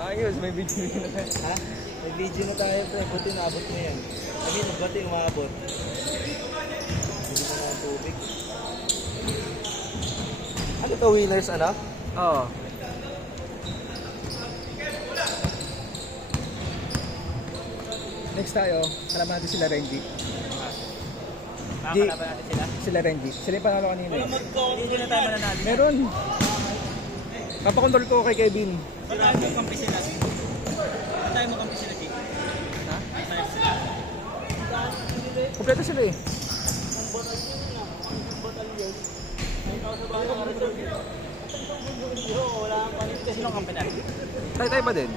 Ayos, may video na tayo. Ha? May video na tayo, pre. Buti naabot mo yan. I mean, buti umabot. Hindi mo na ang tubig. Ano to, winners, ano? Oo. Next tayo, kalaban natin sila Renji. Makakalaban natin sila. Sila Renji. Sila yung panalo kanina eh. Hindi na tayo mananalo. Meron. Papakontrol ko kay Kevin. Ba't tayo mo kampi sila? Ba't tayo mo kampi sila, Jake? Ha? Tayo sila. Kompleto sila eh. Wala kang panit kasi nung kampi natin. Tayo pa din.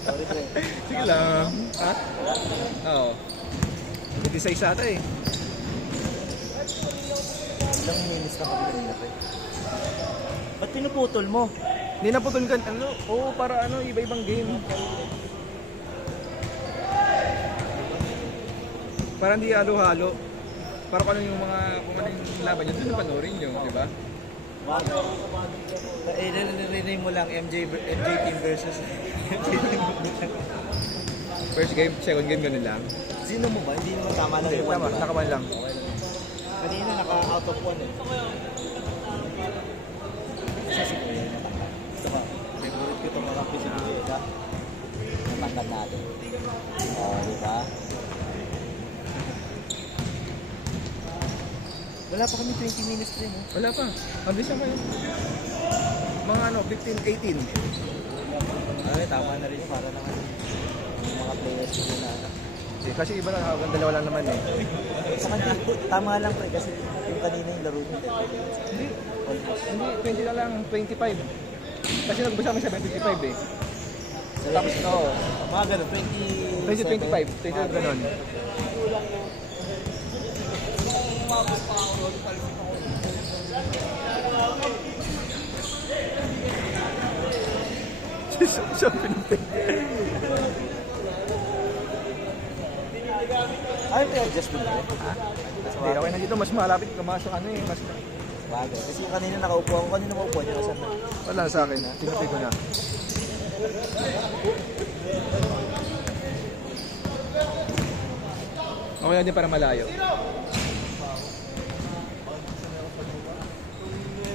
Sorry, pre. Sige lang. Ha? Oo. Hindi sa isa ata eh. Ilang minutes na kami kanina, pre? Ba't pinuputol mo? Hindi na putol ka. Ano? Oo, para ano, iba-ibang game. Para hindi halo-halo. Para kung ano yung mga, kung ano yung laban nyo, doon panoorin nyo, di ba? Narinig mo lang MJ team versus MJ team. First game, second game, ganun lang. Sino mo ba? Hindi naman tama lang Hindi, yung one, tama, diba? nakaman lang. Kanina naka-out of one eh. Isa si Kuya yung natanggal. Ito ba? Favorite ko itong mga piso ni Kuya. Natanggal natin. Oo, diba? Wala pa kami 20 minutes rin eh. Wala pa. Mabilis lang kayo. Mga ano, 15, 18. Ay, tama na rin yun. Para naman yung mga players ko na ano. Kasi iba na, hanggang dalawa lang naman eh. Saka tama lang pre kasi yung kanina yung laro nyo. Hindi, hindi, 20 na lang, 25. Kasi nagbasa kami 7.55 eh. Tapos, oo. Mga ganun, 20... 20.25, 20 ganun. Siya pinunting. Ay, may adjustment na rin. Hindi, okay na dito, mas malapit ka, mas ano eh, mas... Bagay. Kasi yung kanina nakaupo ako, kanina nakaupo niya nasa na. Wala sa akin, tinutay ko na. Okay na din para malayo.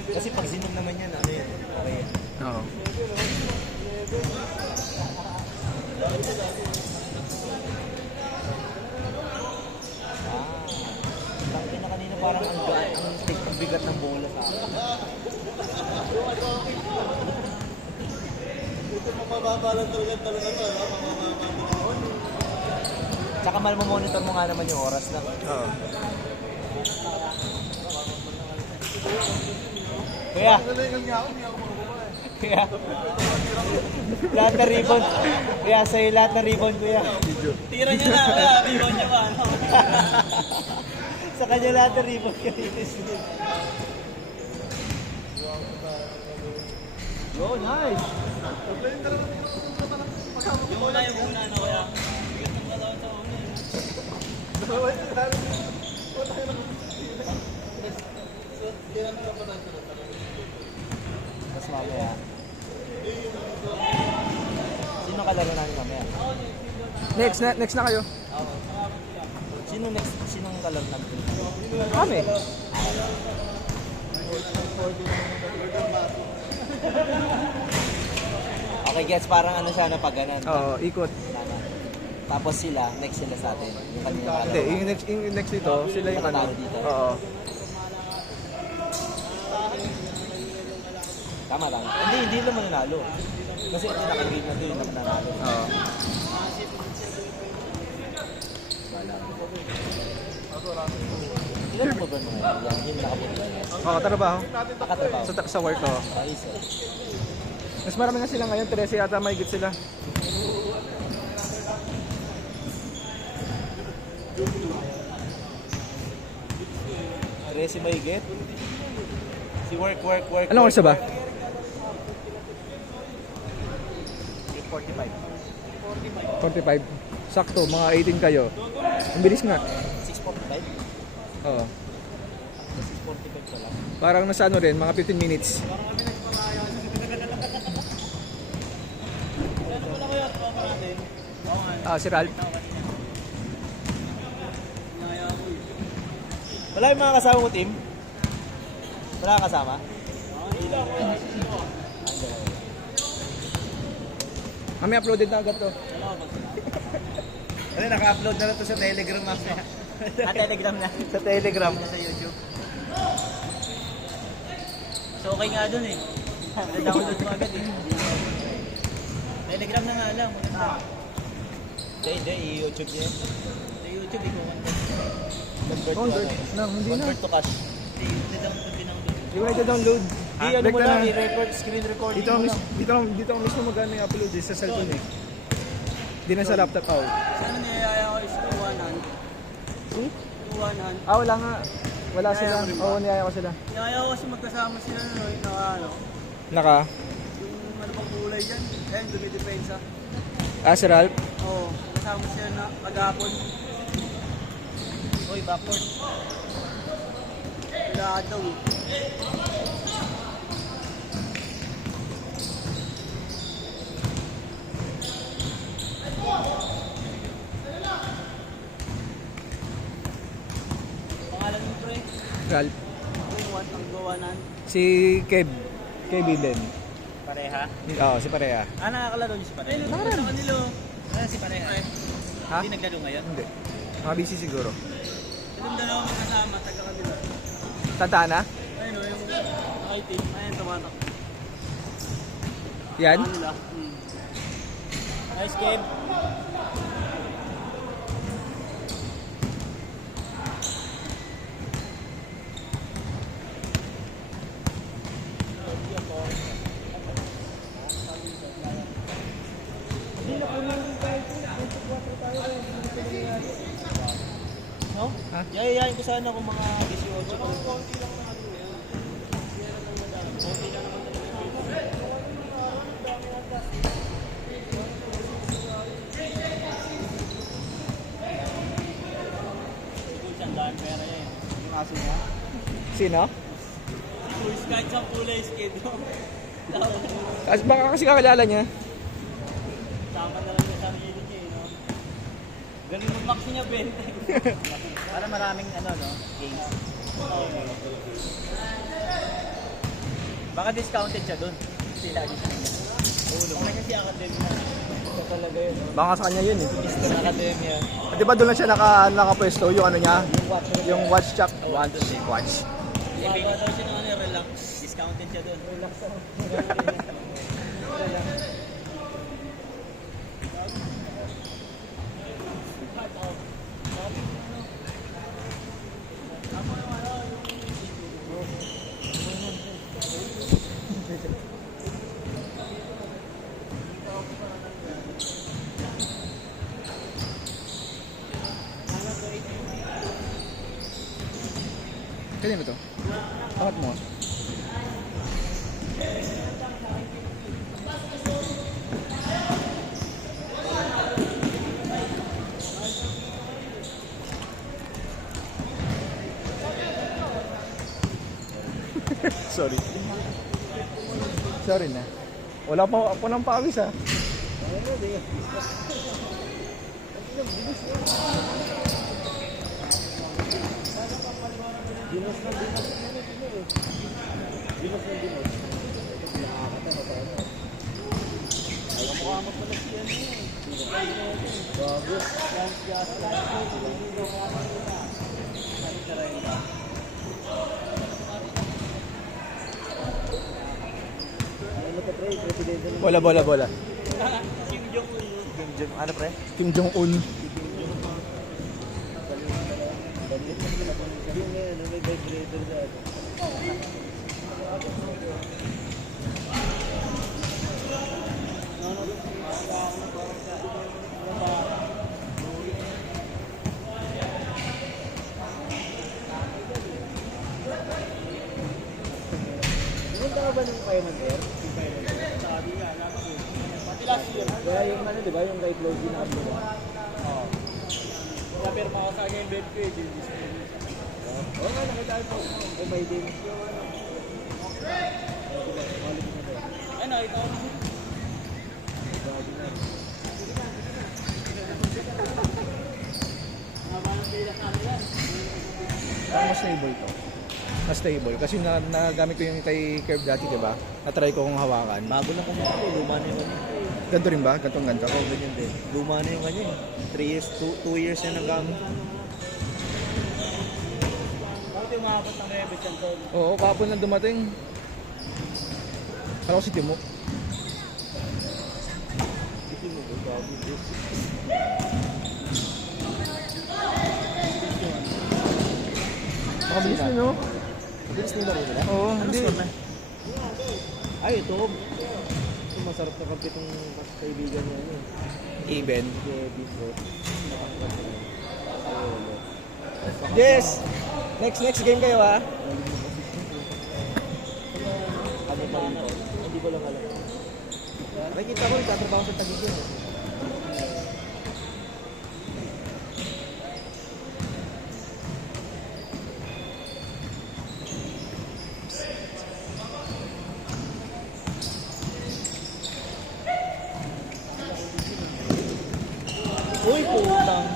Kasi pag sinom naman yan, ano yan? Okay yan. Oo. Tangkin na kanina parang ang bigat ng bola sa akin. Ito mababalang talaga to, Tsaka monitor mo nga naman yung oras na. Oo. Kaya, lahat na ribbon. Kaya sa'yo lahat na ribbon, kuya. Tira niya na, kuya. Ribbon niya ba? Sa kanya lahat na ribbon, kuya. Yo, nice! Yung una, na, kuya. Bigat ng katawan sa una. Mas mamaya. Sino kalaro namin mamaya? Next na kayo. Sino next? Sinong kalaro namin? Kami. Okay, gets. Parang ano siya na pag ganun. Oo, ikot. Tapos sila, next sila sa atin. Yung kanina kalaro. Hindi, yung next dito, sila yung ano. Nakatalo dito. Oo. Tama. Hindi naman nanalo. Kasi ito nakagame na ito yung nanalo. Oo. Ilan mo ba mga yan? Yung nakapunta niya. Oo, trabaho. Nakatrabaho. Sa work ko. Ayos eh. Mas marami nga sila ngayon, 13 yata mahigit sila. Si mahigit. Si work. Anong oras ba? 45. 45. Sakto, mga 18 kayo. Ang bilis nga. 6:45. Oo. 6:45 pa lang. Parang nasa ano rin, mga 15 minutes. Si Ralph. Wala yung mga kasama mo, team? Wala kang kasama? Kami uploaded na agad to. Ano, naka-upload na lang to sa Telegram mamaya. Telegram na? Sa Telegram. Sa YouTube. So okay nga dun eh. Na-download mo agad eh. Telegram na nga lang. Hindi, i-YouTube niya. Sa YouTube, ikaw convert. Convert lang, hindi na. Convert to cash. Hindi Hindi ko na ito-download. Di, ano mo lang, i-record, screen recording Dito, mo lang. dito ako mismo magano yung upload sa cellphone eh. Hindi na sa laptop ako. Sana niyaya ko is 2-1-hand. Hmm? 2-1-hand. Wala nga. Wala sila. Oo, niyaya ko sila. Niyaya ko kasi magkasama sila no, na ano, Naka? yung ano bang kulay yan. Ayun, dumidepensa. Si Ralph? Oo, kasama sila na agapon. Uy, backward. Kailangan daw eh. Pangalan mo pre? Ralph. Yung one, ang gawanan. Si Kev. Kevin din. Pareha? Oo, si Pareha. Nakakalaro niyo si Pareha? Nakaraan sa kanila. Si Pareha. Ha? Hindi naglaro ngayon? Hindi. Mga busy siguro. Yung dalawa magkasama, taga kanila. Santana? Ayun o, yung IT. Ayun, tumatak. Yan? Kanila. Nice game. No? Ha? Yayayain ko sana kung mga 18 ko. Sino? Kahit sa kulay skid. Baka kasi kakilala niya. Sama na lang yung sarili niya eh, no? Galing mo max niya, 20. Para maraming ano, no? Games. Baka discounted siya dun. Sila din siya. Ulong. Kasi academia. Ito talaga yun, no? Baka sa kanya yun eh. Mr. Academia. Di ba doon lang siya nakapwesto, yung ano niya? Yung watch check. Watch. Gagawa daw siya ng ano, relax. Discounted siya dun. Relax. Kaya mo to? Angat mo. Sorry. Sorry na. Wala pa ako ng pawis ha. Bola. Kim Jong-un. Ano pre? Kim Jong-un. May vibrator sa ato. Pumunta ka ba ng Pioneer? Sabi nga, pati last year, Kaya yung ano, di ba? Yung kay Claudine na kabila. Oo. Kaya pero makasaya yung bed ko eh. Oo nga, nakita ko. Ay, may din. Ay, nakita ko. Mas stable to. Mas stable. Kasi nagamit ko yung kay Curve dati, di ba? Na-try ko kung hawakan. Bago lang kung ito, luma na yung kanya. Ganto rin ba? Gantong ganto? Oo, ganyan din. Luma na yung kanya. 3 years, 2 years na nagamit. Bakit yung makapot ng Rebels yan tol? Oo, kahapon lang dumating. Kala ko si Timo. Kasi mo, bago this. Makabilis na, no? Bilis nila rin nila? Oo, Ano hindi. score na? Ay, ito. Ito masarap na kampi itong kaibigan niya. Ano, Even. Kevin bro. Nakakita niya. Ayolo. Yes! Next game kayo, ha? Ano ba ito? Hindi ko lang alam. Nakikita ko, nagtatrabaho sa Taguig yun. Uy, putang.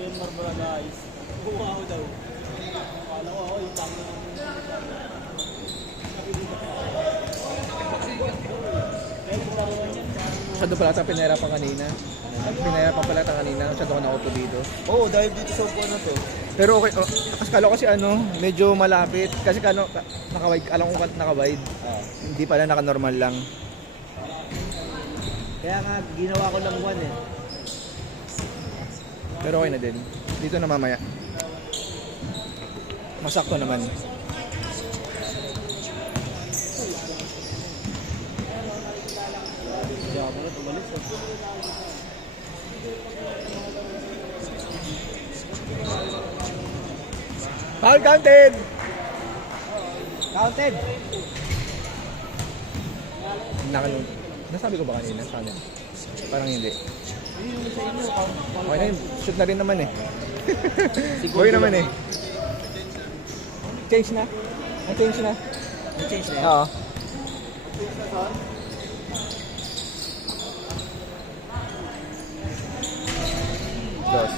Yan, Marbara guys. Wow daw. Akala ko ako, yung tango ng Masyado pala ata pinahirapan kanina. Pinahirapan pala ata kanina. Masyado ko naupo dito. Oo, dahil dito sa upuan na to. Pero okay, kasi kala ko kasi ano, medyo malapit. Kasi kano, nakawide, alam ko nakawide. Hindi pala naka-normal lang. Kaya nga, ginawa ko lang 1 eh. Pero okay na din. Dito na mamaya. Masakto naman. Kaya mo na tumalis eh. Foul counted! Counted! Nakalung. Nasabi ko ba kanina? Sana. Parang hindi. Okay na yun. Shoot na rin naman eh. Okay naman eh. Change na. Change na. Na-change na yan? Oo. Dos.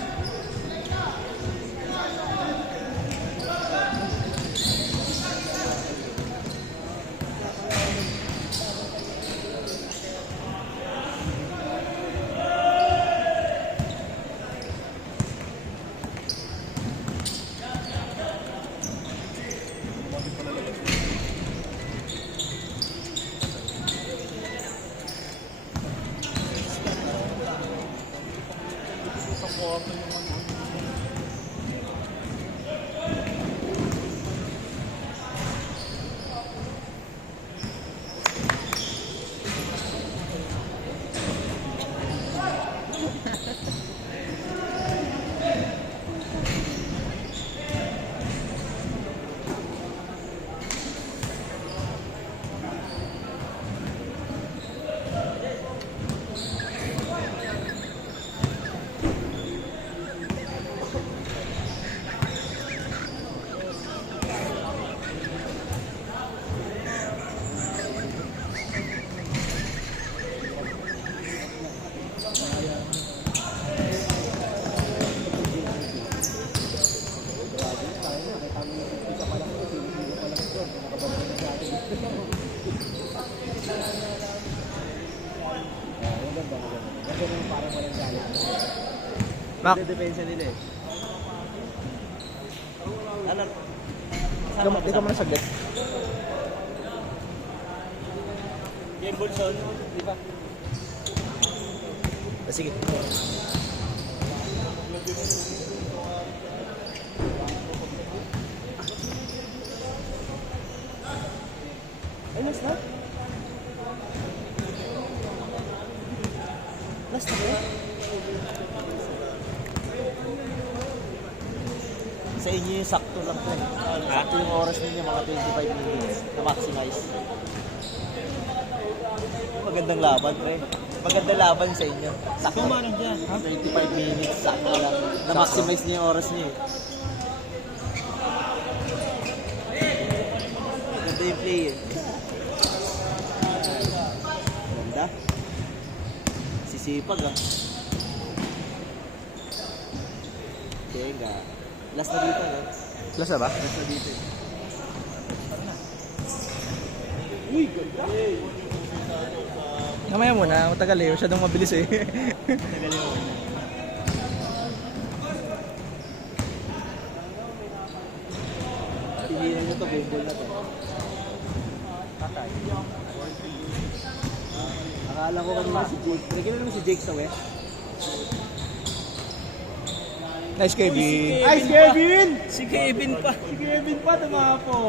Mac, Depensa nila eh. Ano? ikaw muna saglit. Yan, Bolson. Di ba? Sige. Ay, last na? Last na ba? Sa inyo yung sakto lang po. Sakto yung oras ninyo, mga 25 minutes na maximize. magandang laban, pre. Magandang laban sa inyo. Sakto. Kumanan dyan. 25 minutes, sakto lang. Na-maximize niya yung oras niya eh. Ganda yung play eh. Ganda. Sisipag ah. Tenga. Last na dito, no? Plus na ba? Last na dito eh. Mamaya muna, matagal eh. Masyadong mabilis eh. Tagal yun. Tinilan nyo to, bumble na to. Akala ko kanina si Jake. Pero kilala mo si Jake sa West? Nice, Kevin. Ay, si Kevin! Si Kevin pa! Si Kevin pa, tumapo!